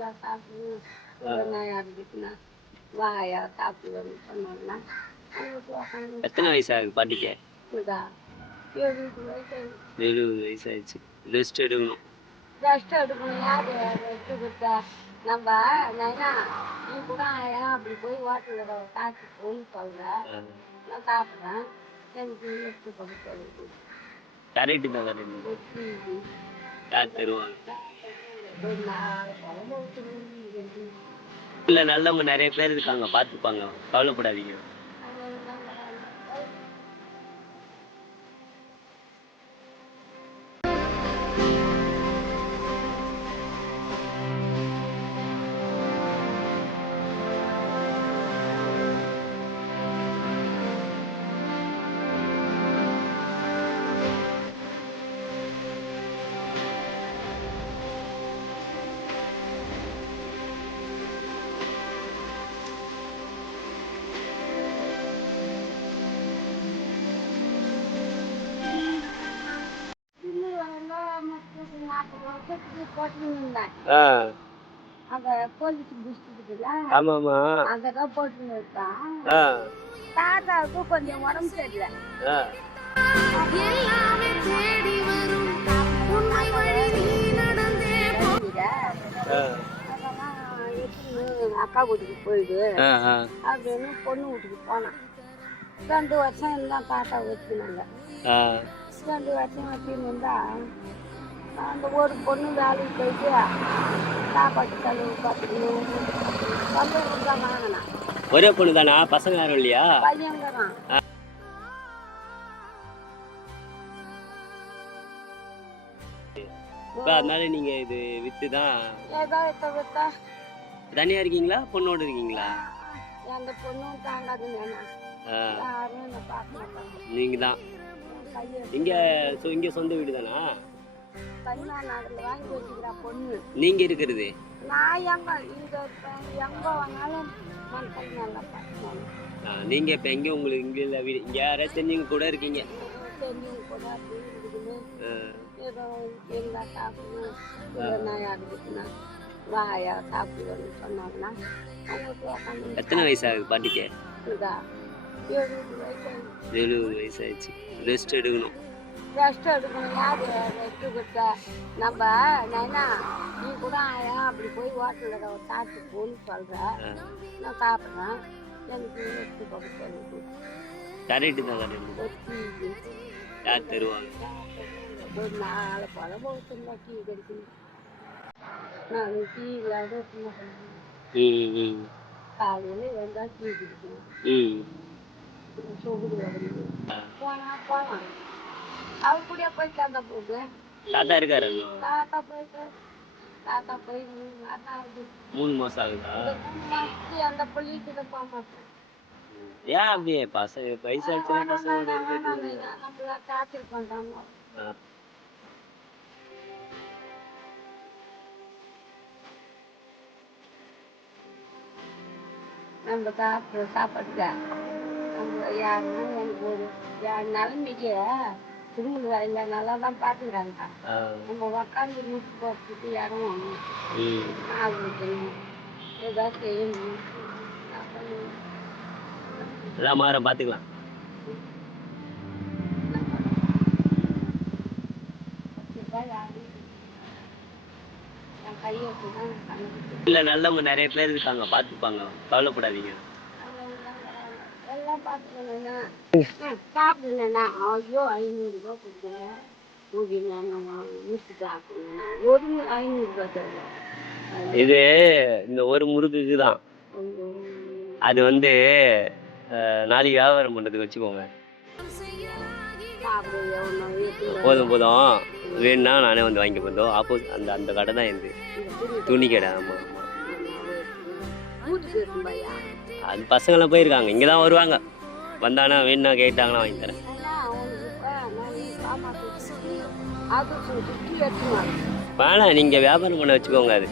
இருந்தா சாப்பிடு வெங்காயம் இருந்துச்சுன்னா வாயா சாப்பிடுவேன்னு சொன்னாங்கன்னா எத்தனை வயசு ஆகுது பாட்டிக்கு? இதா எழுபது வயசு எழுபது வயசு ஆயிடுச்சு ரெஸ்ட் எடுக்கணும். ரெஸ்ட் எடுக்கணும். யாரு ரெஸ்ட் கொடுத்தா? நம்ம நைனா நீ கூட ஆயா? அப்படி போய் ஹோட்டலில் காசு போய் சொல்ற ஆ. நான் சாப்பிட்றேன். எனக்கு எடுத்து கொடுத்து கரெக்டு தான் கரெக்டு யார் தருவாங்க? நல்லவங்க நிறைய பேர் இருக்காங்க பார்த்துப்பாங்க. கவலைப்படாதீங்க. ஆ. அந்த போலீஸ் பிடிச்சிருக்குல்ல ஆமாம் இருக்கான் ஆ. தாத்தாவுக்கு கொஞ்சம் உடம்பு சரியில்லை. எல்லாமே தேடி வரும். உண்மை வழி நீ நடந்தே அக்கா வீட்டுக்கு போயிடு அப்படின்னு பொண்ணு வீட்டுக்கு போனான். ரெண்டு வருஷம் எல்லாம் தாத்தா வச்சுனாங்க ரெண்டு வருஷம் வச்சுன்னு இருந்தா அந்த ஒரு பொண்ணு வேலைக்கு போயிட்டு சாப்பாட்டு செலவு தான் வாங்கினான். ஒரே பொண்ணு தானா? பசங்க யாரும் இல்லையா? இப்போ அதனால நீங்க இது வித்து தான் ஏதோ வித்தா தனியா இருக்கீங்களா? பொண்ணோட இருக்கீங்களா? எந்த பொண்ணும் தாண்டாதுன்னு யாரும் என்னை பார்க்க மாட்டாங்க. நீங்க தான் இங்க சொ- இங்க சொந்த வீடு தானா நகரில் வாங்கி வச்சுக்கிறா பொண்ணு. நீங்க இருக்கிறது? நான் எங்க இங்க எங்க நல்லா பார்க்கணும் ஆ, நீங்க இப்ப எங்க உங்களுக்கு இங்க இல்ல வீடு இங்க யாராச்சும் தெரிஞ்சவங்க கூட இருக்கீங்க? தெரியும் கூட ஏதோ எங்க சாப்பிடணும் வாயா சொன்னாங்கன்னா உட்காந்து எத்தனை வயசு ஆகுது பாட்டிக்கு எழுபது வயசு ஆயிடுச்சு ரெஸ்ட் எடுக்கணும். ரெஸ்ட் எடுக்கணும். யாரு? ரெஸ்ட் கொடுத்தா நம்ம நைனா நீ கூட ஆயா? அப்படி போய் ஹோட்டலில் சாப்பிட்டு போன்னு சொல்ற. ஆ, நான் சாப்பிட்றேன். எனக்கு ரெஸ்ட் கொடுத்து கரெக்டு தான் யார் தருவாங்க? ஒரு நாலு பழம் போட்டுருந்தா டீ கிடைக்கும் நான் டீ இல்லாத காலையில் எழுந்தால் டீ குடிக்கணும். போனா போகலாம் அவ கூட போய் தாத்தா போகுது தாத்தா இருக்காரு? தாத்தா போயிட்டு தாத்தா போய் மூணு மாசம் ஆகுதா மூணு மாசத்துக்கு அந்த பள்ளிக்கிட்ட போக மாட்டேன் ஏன் அப்படியே பசங்க வயசாச்சுன்னா பசங்களோட நம்மள டார்ச்சர் பண்றாங்க. நம்ம சாப்பிட்ற சாப்பாட்டுக்க நம்ம யாருன்னா எனக்கு ஒரு யார் நிலைமைக்கு திருமண இல்லை நல்லா தான் பார்த்துக்கிறாங்க. நம்ம உக்காந்து வீட்டு போகிறதுக்கு யாரும் ம். ஆள் வைக்கணும். ஏதாவது செய்யணும். எல்லாம் மாற பார்த்துக்கலாம் இல்லை நல்லவங்க நிறைய பேர் இருக்காங்க பார்த்துப்பாங்க கவலைப்படாதீங்க. சாப்பிடலண்ணா. ஐயோ ஐநூறுரூவா இது இந்த ஒரு முறுக்குக்கு தான். அது வந்து நாளைக்கு வியாபாரம் பண்ணுறதுக்கு வச்சுக்கோங்க. போதும் போதும். வேணும்னா நானே வந்து வாங்கி போதும் ஆப்போசிட் அந்த அந்த கடை தான் இது. துணி கடை. ஆமாம் அது பசங்களாம் போயிருக்காங்க. இங்கே தான் வருவாங்க. வந்தானா வேணும்னா கேட்டாங்கன்னா வாங்கி தரேன். வேணாம் நீங்கள் வியாபாரம் பண்ண வச்சுக்கோங்க அது.